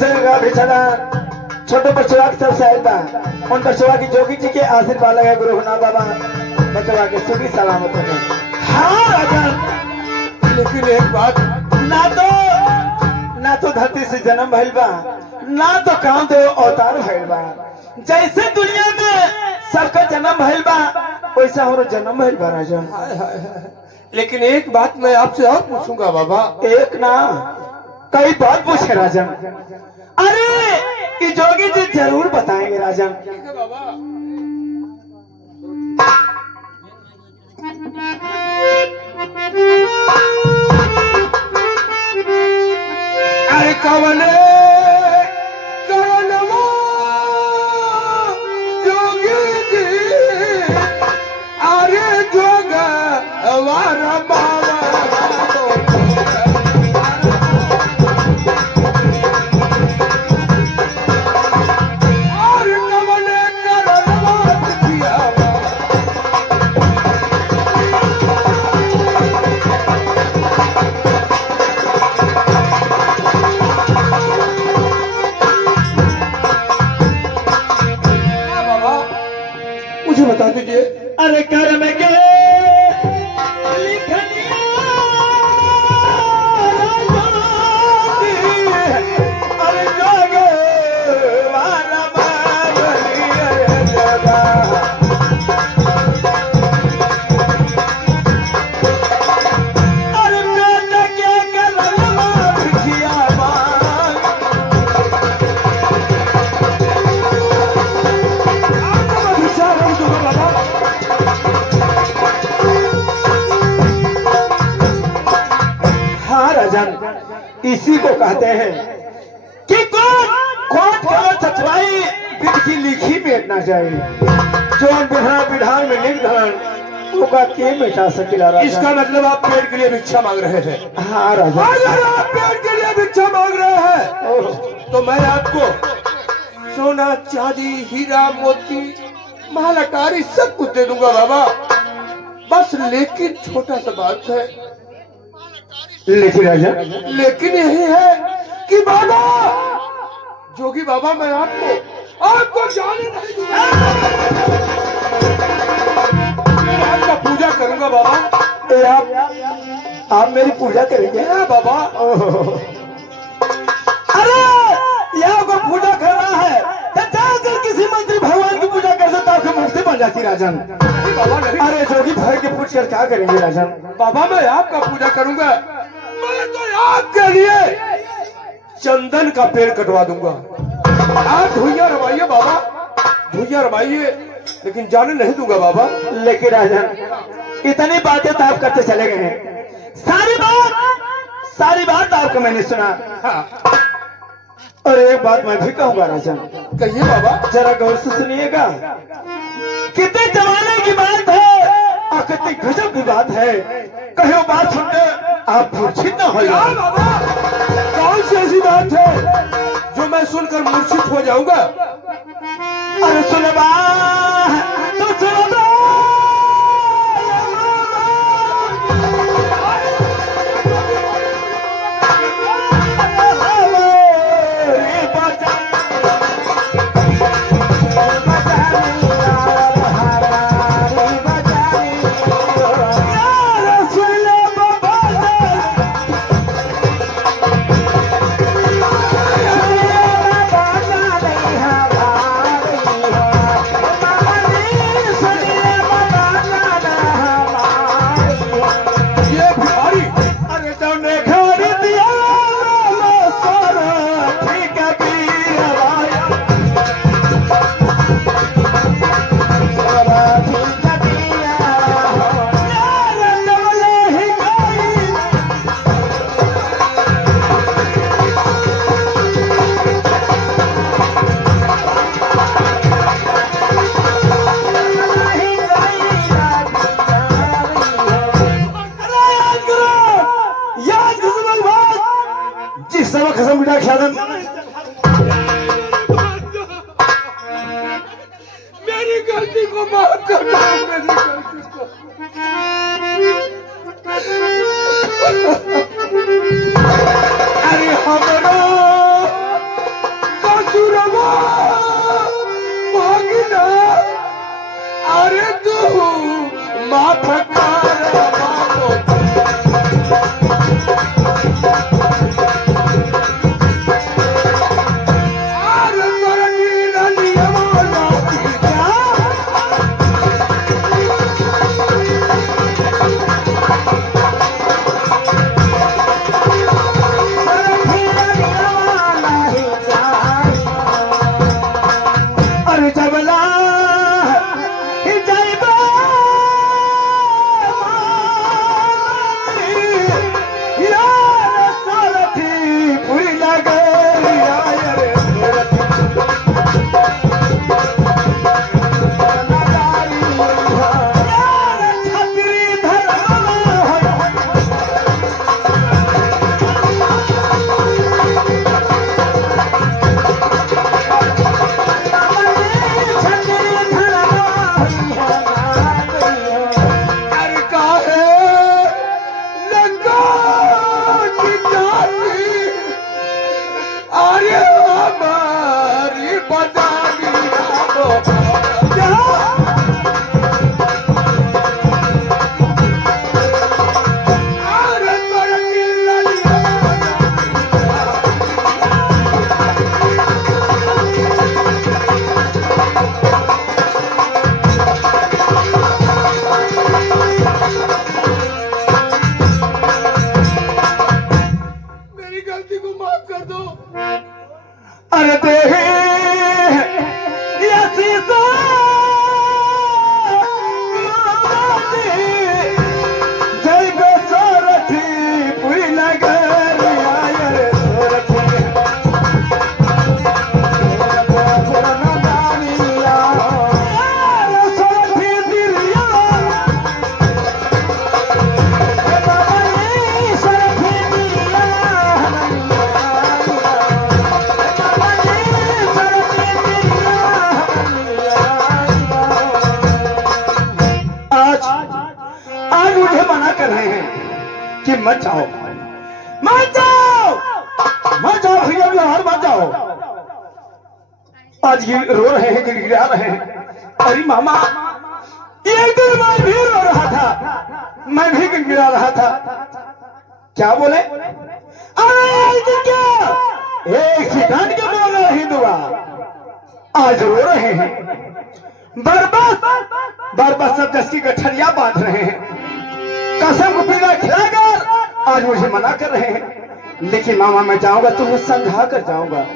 कैसे बेचारा छोटे बच्चों की तरफ से आया था उन बच्चों की जोगी जी के आशीर्वाद लगा गुरु नाथ बाबा बच्चों के सुखी सलामत रहे। हाँ राजा, लेकिन एक बात, ना तो धरती से जन्म भइल बा, ना तो कामदेव अवतार भइल बा। जैसे दुनिया में सबका जन्म भइल बा वैसा हमारा जन्म भइल बा राजा। लेकिन एक बात मैं आपसे और पूछूंगा बाबा। एक ना कई बात पूछे राजन। अरे ये जोगी जी जरूर बताएंगे राजन। ठीक है बाबा। अरे कवने कवनवा जोगी जी, अरे जोगा हमारा बाबा। और कवने करनवा किया बाबा, मुझे बता दीजिए। अरे कर्म के लिखनिया राजाती, अरे जोगे वाला बाबरिया जोगा। अरे बेटा के करनवा किया बात। हाँ राजन, इसी को कहते हैं कि कोट सचवाई विध की लिखी मिट ना जाए। जो विधान में लिख धन होगा के मिटा सकेला राजा। इसका मतलब आप पेड़ के लिए भिक्षा मांग रहे थे। हाँ राजा। अगर आप पेड़ के लिए भिक्षा मांग रहे हैं तो मैं आपको सोना चांदी हीरा मोती माल अटारी सब कुछ दे दूंगा बाबा। बस लेकिन छोटा सा बात है, लेकिन राजा, लेकिन यही है कि बाबा, जोगी बाबा, मैं आपको जाने नहीं दूंगा। मैं आपका पूजा करूंगा बाबा। आप मेरी पूजा करेंगे? हाँ बाबा। अरे यहाँ को पूजा करना है तो जाकर किसी मंत्री भगवान की पूजा कर सकता, आपकी मुक्ति बन जाती राजन। बाबा नहीं। अरे जोगी भाई के पूछ कर क्या करेंगे राजन? बाबा मैं आपका पूजा करूंगा। मैं तो आपके लिए चंदन का पेड़ कटवा दूंगा। आप धुइया रमाइए बाबा, धुइया रमाइए, लेकिन जाने नहीं दूंगा बाबा। लेकिन राजन, इतनी बातें तो आप करते चले गए हैं। सारी बात आपको मैंने सुना। हाँ। और एक बात मैं भी कहूंगा राजन। कहिए बाबा। जरा गौर से सुनिएगा। कितने जमाने की बात है और कितनी गजब की बात है। कहो बात सुनकर आप मूर्छित न हो क्या बाबा, कौन सी ऐसी बात है जो मैं सुनकर मूर्छित हो जाऊंगा? अरे सुनबा तो सुनबा। कसम बिठा ख्यादन मेरी गलती को माफ कर दो, मेरी गलती को। अरे हमरो ससुरवा भागना अरे तू माथा कि मत जाओ मत जाओ मत जाओ भैया बिहार मत जाओ। आज ये रो रहे हैं गिड़गिड़ा रहे हैं। अरे मामा एक दिन मैं भी रो रहा था, मैं भी गिड़गिड़ा रहा था। क्या बोले? अरे क्या एक सेकंड के बोल रहे हिंदुआ आज रो रहे हैं। बर्बस सब दस की गठरिया बांध रहे हैं। कसम को पीला खिलाकर आज मुझे मना कर रहे हैं। लेकिन मामा मैं जाऊंगा, तुम्हें समझा कर जाऊंगा।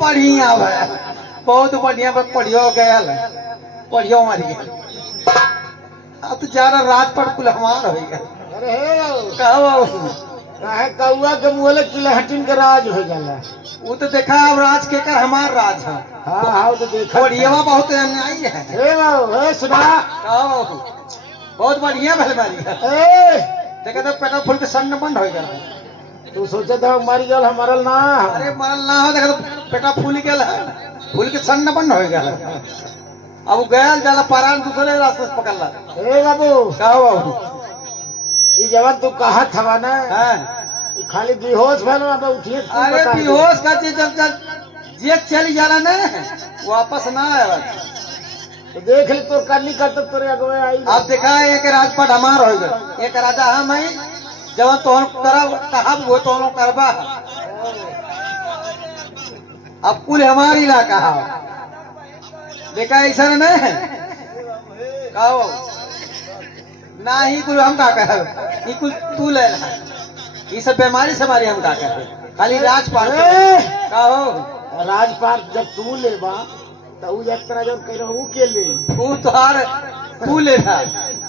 बढ़िया है, बहुत बढ़िया पढ़ियो गया बढ़िया मारी गया। अब तो ज्यादा रात पर कुल हमार हो गया। अरे हे कहा बाबू काहे कौआ के मुहले चिलहटिन के राज हो जाला। वो तो देखा अब राज के कर हमार राज है। हाँ हाँ तो देखा बढ़िया बहुत अन्यायी है। हे बाबू हे सुना कहा बाबू बहुत बढ़िया भले मारी है। ए देखा तो पेट्रोल फुल के सन्न बंद हो गया। तू सोचे था मर गल हमारल ना अरे मरल ना हो देखा तो पेटा फूल गया फूल के सन्न बंद हो गया। अब गया जाला पारान दूसरे रास्ते से पकड़ ला। हे बाबू कहा बाबू ई जवन तू कहा था ना हाँ ई खाली बेहोश भइल अब उठिए तू अरे बता दे। बेहोश का चीज जब जे चली जाला ना वापस ना आए। तो देख ले तोर करनी करते तोरे अगवे आई अब देखा एक राजपाट हमार हो गया। एक राजा हम है जब तोहन करब कहब वो तोहन करबा। अब कुल हमारी इलाका है। देखा ऐसा नहीं है कहो ना ही कुल हम का कहब ई कुल तू ले ला। ये सब बीमारी से हमारी हम का कहब खाली राजपाट कहो। राजपाट जब तू लेबा तो उ एक तरह जब कह रहू के ले तू तोहार तू ले ला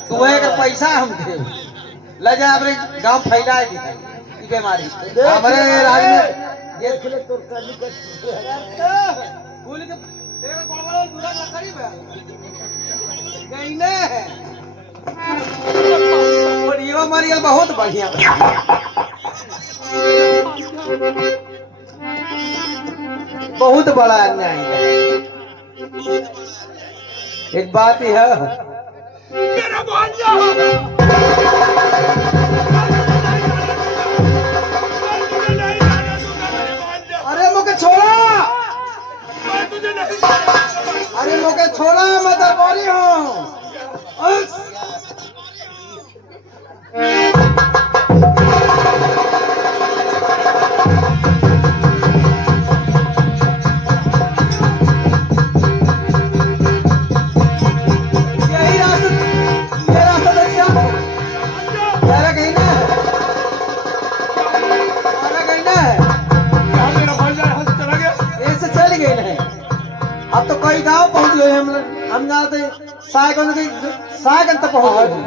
तू एक पैसा हम दे ले जा अपने गांव फैला दी ई बीमारी हमारे राज में। देख ले तोर करनी कर फूल के तेरा कोलवा दूरा लकड़ी में गई ने और ये हमारी बहुत बढ़िया बहुत बड़ा अन्याय है। एक बात ही है अरे मुझे छोड़ा अरे मुझे छोड़ा मैं तो बोली हूँ। यही रास्ता ये रास्ता देखिए अरे कहीं ना अरे कहीं ना ऐसे चल गए ना। अब तो कई गांव पहुंच गए हम जाते सागन तक पहुंच गए।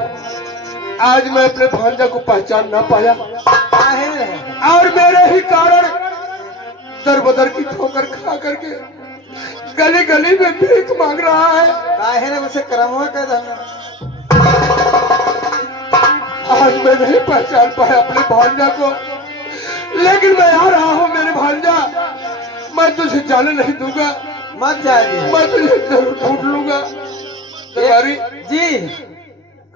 आज मैं अपने भांजा को पहचान ना पाया काहे और मेरे ही कारण दर बदर की ठोकर खा करके गली गली में भीख मांग रहा है। काहे रे मुझसे करमवा कर देना। आज मैं नहीं पहचान पाया अपने भांजा को लेकिन मैं आ रहा हूँ मेरे भांजा। मैं तुझे जाने नहीं दूंगा। मत जाइए मैं तुझे जरूर ढूंढ लूंगा। तुम्हारी जी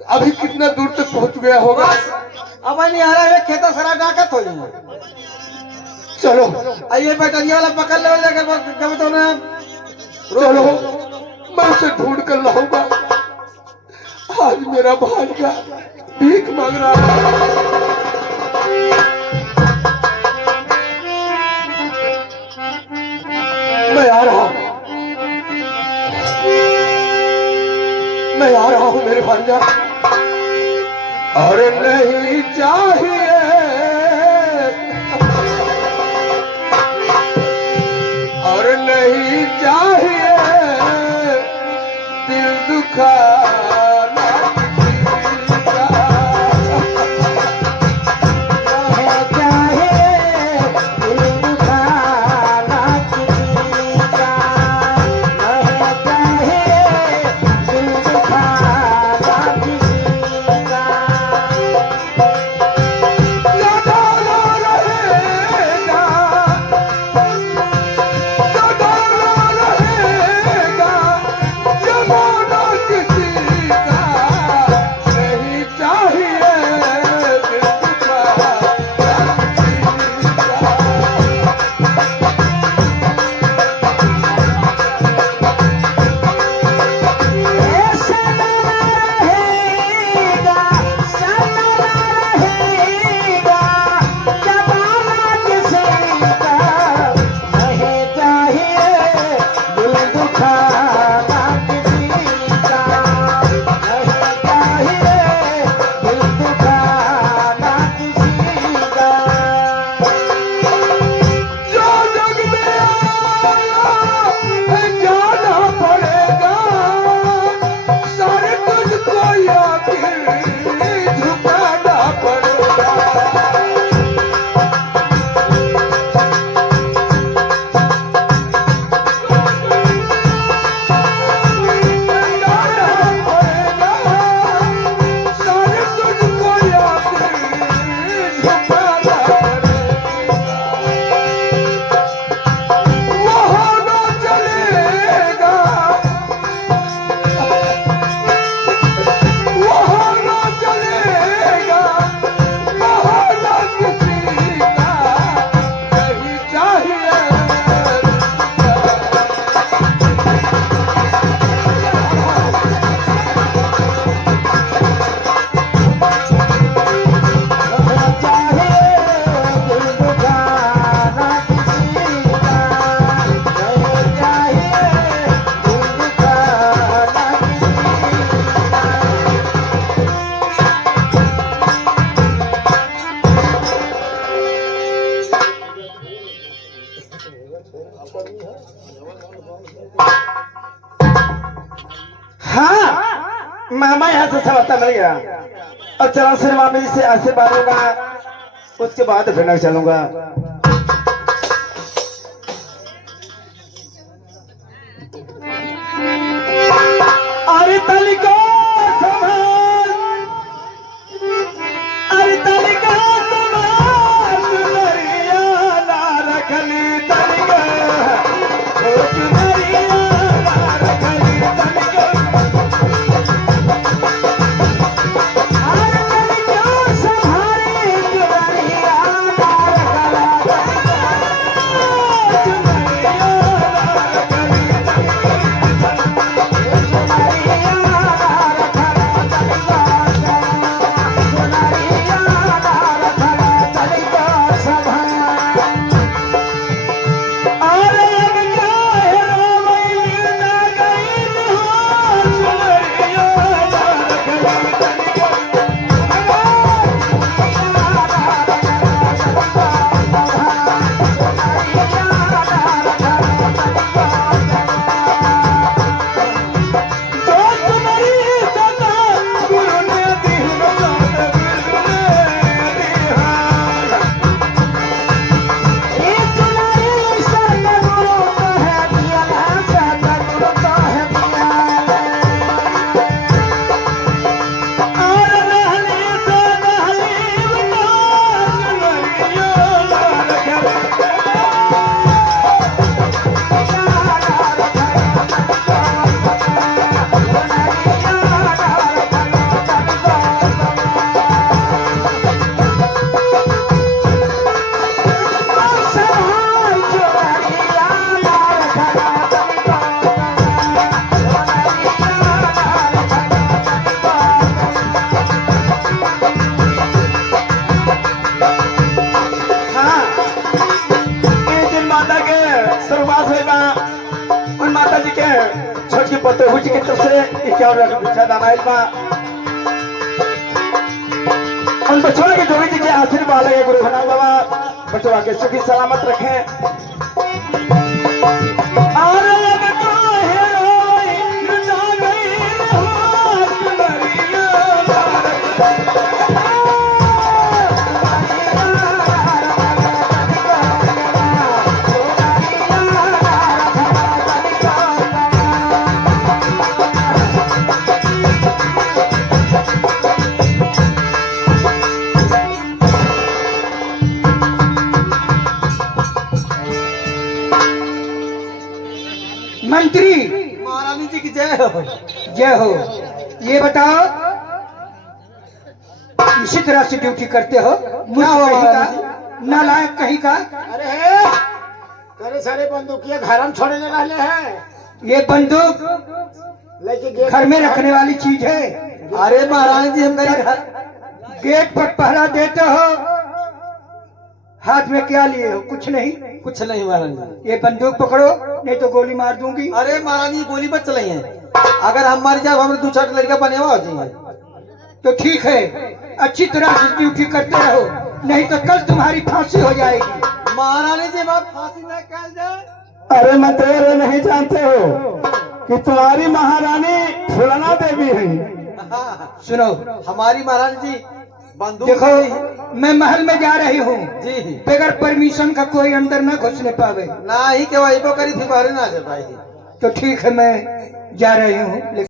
अभी कितना दूर तक पहुंच गया होगा? बस अब नहीं आ रहा है खेता सारा डाकत हो जाए। चलो आइए बैटरिया वाला पकड़ ले जाकर कब तो ना चलो मैं उसे ढूंढ कर लाऊंगा। आज मेरा भांजा भीख मांग रहा है। मैं आ रहा हूँ मैं आ रहा हूँ मेरे भांजा। अरे नहीं चाहिए और नहीं चाहिए दिल दुखाना किसी का। मामा यहाँ से समाता मिल गया और चला सिर मामी जी से आशीर्वाद लूंगा, उसके बाद फिर नहीं चलूंगा। अरे तलिका संभाल, अरे तलिका संभाल, चुनरिया ना रखली तलिका, ओ चुनरिया ना रखली तलिका। अरे तलिका संभाली चुनरिया ना रखला तलिका, चुनरिया ना रखली छोटी पत्ते हुई के तरफ से 51 लाख भिक्षा दानाइल बा। उन बचवा के जोड़ी जी के आशीर्वाद लगे गुरु भना बाबा बचवा के सुखी सलामत रखें। और अब तो हेरोइन ना गई हाथ मरिया मंत्री महारानी जी की जय हो। जय हो। ये बताओ इसी तरह से ड्यूटी करते हो? क्या हो कहीं का नालायक कहीं का? अरे सारे बंदूकिया घर हम छोड़ने वाले हैं। ये बंदूक लेकिन घर में रखने वाली चीज है। अरे महारानी जी हम मेरे घर गेट पर पहरा देते हो, हाथ में क्या लिए हो? कुछ नहीं। कुछ नहीं महारानी जी। ये बंदूक पकड़ो नहीं तो गोली मार दूंगी। अरे महारानी जी गोली मत चलाई है, अगर हम मर जाए हमें 2-4 लड़का बने हुआ हो जाएंगे। तो ठीक है, अच्छी तरह से ड्यूटी करते रहो, नहीं तो कल तुम्हारी फांसी हो जाएगी। महारानी जी बात फांसी न कल जाए। अरे मंत्री नहीं जानते हो कि तुम्हारी महारानी फुलाना देवी है। सुनो हमारी महारानी जी बंदूक देखो, मैं महल में जा रही हूँ जी बगैर परमिशन का कोई अंदर न घुसने पावे। ना ही के वही करी थी बाहर ना जा पाई। तो ठीक है मैं जा रही हूँ।